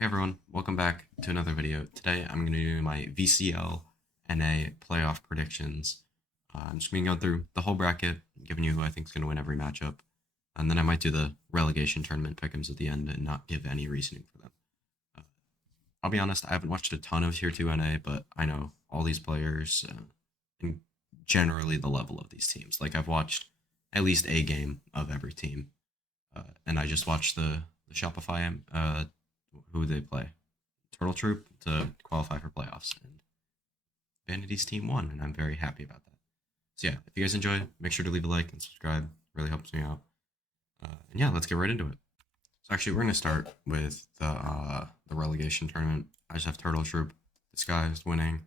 Hey everyone, welcome back to another video. Today I'm going to do my VCL NA playoff predictions. I'm just going to go through the whole bracket, giving you who I think is going to win every matchup. And then I might do the relegation tournament pick'ems at the end and not give any reasoning for them. Uh, I'll be honest, I haven't watched a ton of Tier 2 NA, but I know all these players and generally the level of these teams. Like I've watched at least a game of every team. And I just watched the Shopify who they play. Turtle Troop to qualify for playoffs, and Vanity's team won, and I'm very happy about that. So yeah, if you guys enjoyed, make sure to leave a like and subscribe. It really helps me out. And yeah, let's get right into it. So actually, we're gonna start with the relegation tournament. I just have Turtle Troop disguised winning.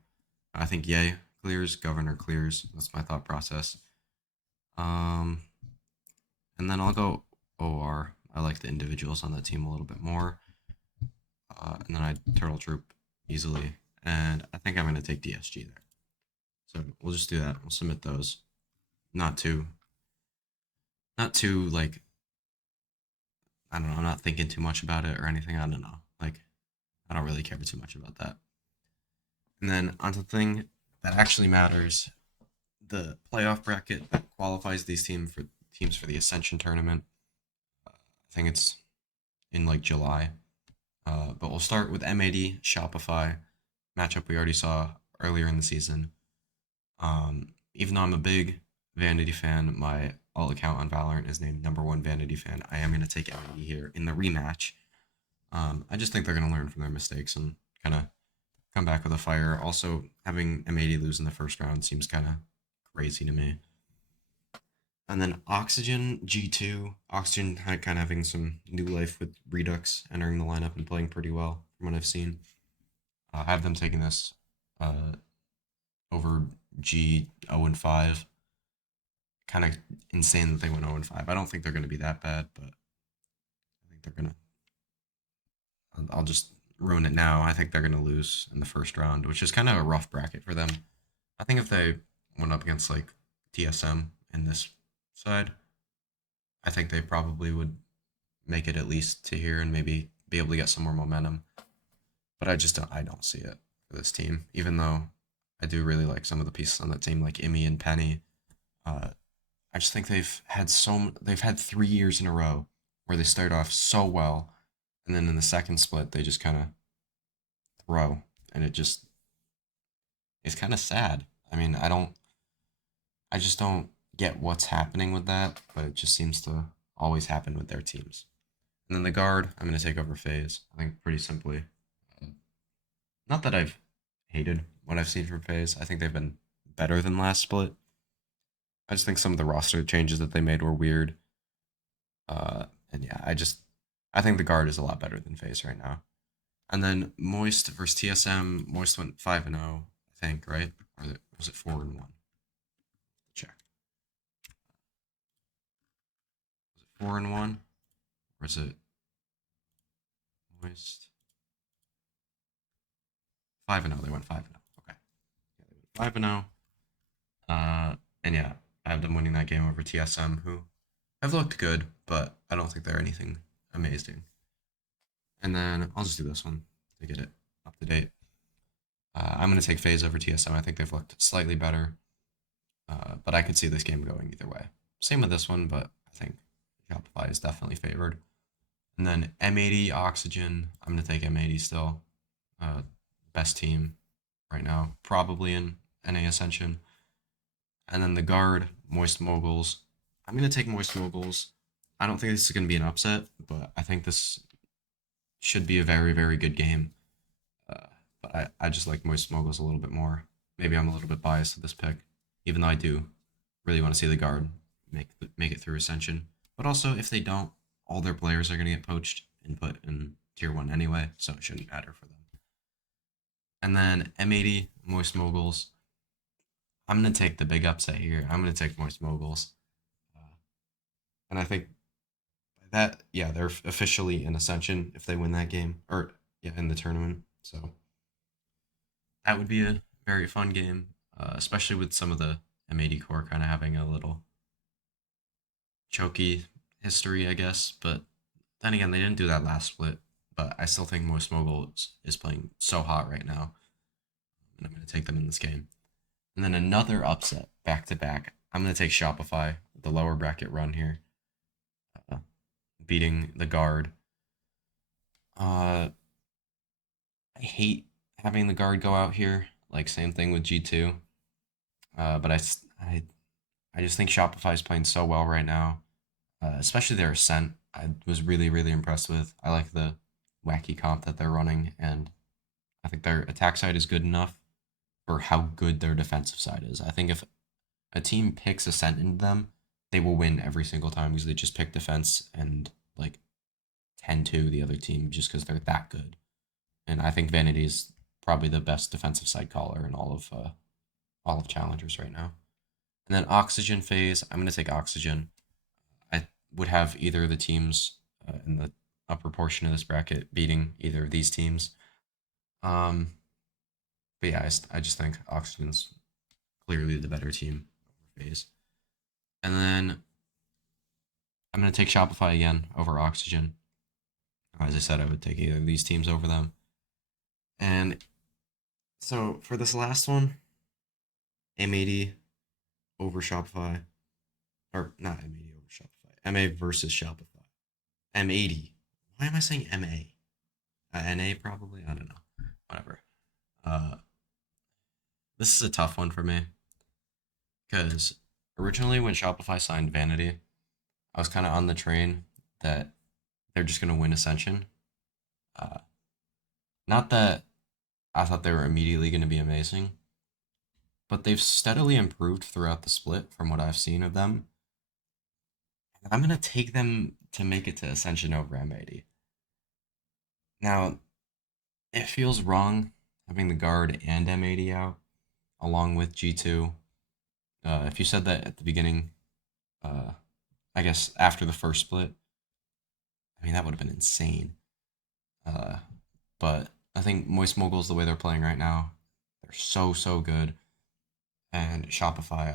I think Yay clears, Governor clears. That's my thought process. Um, and then I'll go OR. I like the individuals on that team a little bit more. And then I Turtle Troop easily, and I think I'm gonna take DSG there. So we'll just do that. We'll submit those. Not too, not too like I don't know. I'm not thinking too much about it or anything. I don't know. Like I don't really care too much about that. And then onto the thing that actually matters, the playoff bracket that qualifies these teams for the Ascension tournament. I think it's in like July. But we'll start with M80 Shopify matchup we already saw earlier in the season. Even though I'm a big Vanity fan, my alt account on Valorant is named #1 Vanity fan. I am going to take M80 here in the rematch. I just think they're going to learn from their mistakes and kind of come back with a fire. Also, having M80 lose in the first round seems kind of crazy to me. And then Oxygen G2. Oxygen had kind of having some new life with Redux entering the lineup and playing pretty well from what I've seen. I have them taking this uh, over G 0 and 5. Kind of insane that they went 0 and 5. I don't think they're going to be that bad, but I think they're going to. I'll just ruin it now. I think they're going to lose in the first round, which is kind of a rough bracket for them. I think if they went up against like TSM in this side, I think they probably would make it at least to here and maybe be able to get some more momentum. But I don't see it for this team, even though I do really like some of the pieces on that team, like Imi and Penny. Uh, I just think they've had 3 years in a row where they start off so well, and then in the second split they just kind of throw, and it's kind of sad. I mean, I just don't get what's happening with that, but it just seems to always happen with their teams. And then the guard, I'm going to take over FaZe. I think pretty simply. Uh, Not that I've hated what I've seen from FaZe. I think they've been better than last split. I just think some of the roster changes that they made were weird. And yeah, I think the guard is a lot better than FaZe right now. And then Moist versus TSM. Moist went 5-0, I think, right? Or was it 4-1? Check. Was it 4-1? Or is it Moist? 5-0. They went 5-0. Okay. Yeah, they went 5-0. And yeah, I have them winning that game over TSM, who have looked good, but I don't think they're anything amazing. And then I'll just do this one to get it up to date. I'm going to take FaZe over TSM. I think they've looked slightly better, but I could see this game going either way. Same with this one, but I think Shopify is definitely favored. And then M80 Oxygen. I'm going to take M80 still. Best team right now, probably in NA Ascension. And then the guard, Moist Moguls. I'm going to take Moist Moguls. I don't think this is going to be an upset, but I think this should be a very, very good game. But I just like Moist Moguls a little bit more. Maybe I'm a little bit biased to this pick, even though I do really want to see the guard make it through Ascension. But also, if they don't, all their players are going to get poached and put in Tier 1 anyway, so it shouldn't matter for them. And then M80, Moist Moguls. I'm going to take the big upset here. I'm going to take Moist Moguls. And I think that, yeah, they're officially in Ascension if they win that game, or yeah, in the tournament. So that would be a very fun game, especially with some of the M80 core kind of having a little choky history, I guess. But then again, they didn't do that last split. but I still think Moist Moguls is playing so hot right now, and I'm going to take them in this game. And then another upset back to back. I'm going to take Shopify, the lower bracket run here, uh, beating the guard. I hate having the guard go out here. Like same thing with G2. But I just think Shopify is playing so well right now, especially their Ascent. I was really impressed with. I like the wacky comp that they're running, and I think their attack side is good enough for how good their defensive side is. I think if a team picks Ascent into them, they will win every single time because they just pick defense and like 10-2 the other team just because they're that good. And I think Vanity is probably the best defensive side caller in all of challengers right now. And then Oxygen phase, I'm gonna take Oxygen. I would have either of the teams in the upper portion of this bracket beating either of these teams. Um, but yeah, I just think Oxygen's clearly the better team over phase. And then I'm gonna take Shopify again over Oxygen. As I said, I would take either of these teams over them. And so for this last one, M80 over Shopify, or not M80 over Shopify, MA versus Shopify. M80. Why am I saying MA? NA probably? I don't know. Whatever. Uh, this is a tough one for me because originally when Shopify signed Vanity, I was kind of on the train that they're just going to win Ascension. Uh, Not that I thought they were immediately going to be amazing, but they've steadily improved throughout the split from what I've seen of them. And I'm going to take them to make it to Ascension over M80. Now, it feels wrong having the guard and M80 out along with G2. If you said that at the beginning, uh, I guess after the first split, I mean, that would have been insane. Uh, but I think Moist Moguls, the way they're playing right now, they're so good. And Shopify,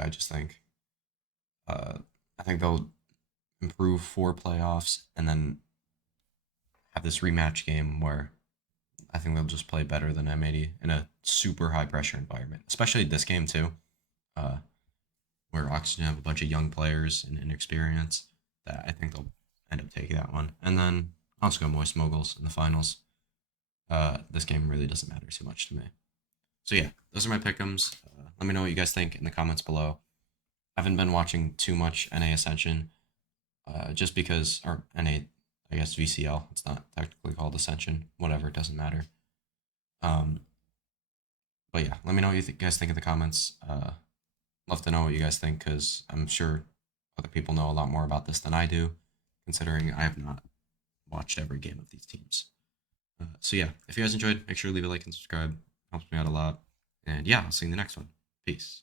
uh, I think they'll improve for playoffs and then have this rematch game where I think they'll just play better than M80 in a super high pressure environment, especially this game too, uh, where Oxygen have a bunch of young players and inexperience that I think they'll end up taking that one. And then I'll just go Moist Moguls in the finals. This game really doesn't matter too much to me. So yeah, those are my pick'ems. Let me know what you guys think in the comments below. I haven't been watching too much NA Ascension, just because, or NA, I guess VCL. It's not technically called Ascension. Whatever, it doesn't matter. Um, but yeah, let me know what you guys think in the comments. Love to know what you guys think because I'm sure other people know a lot more about this than I do, considering I have not watched every game of these teams. So yeah, if you guys enjoyed, make sure to leave a like and subscribe. Helps me out a lot. And yeah, I'll see you in the next one. Peace.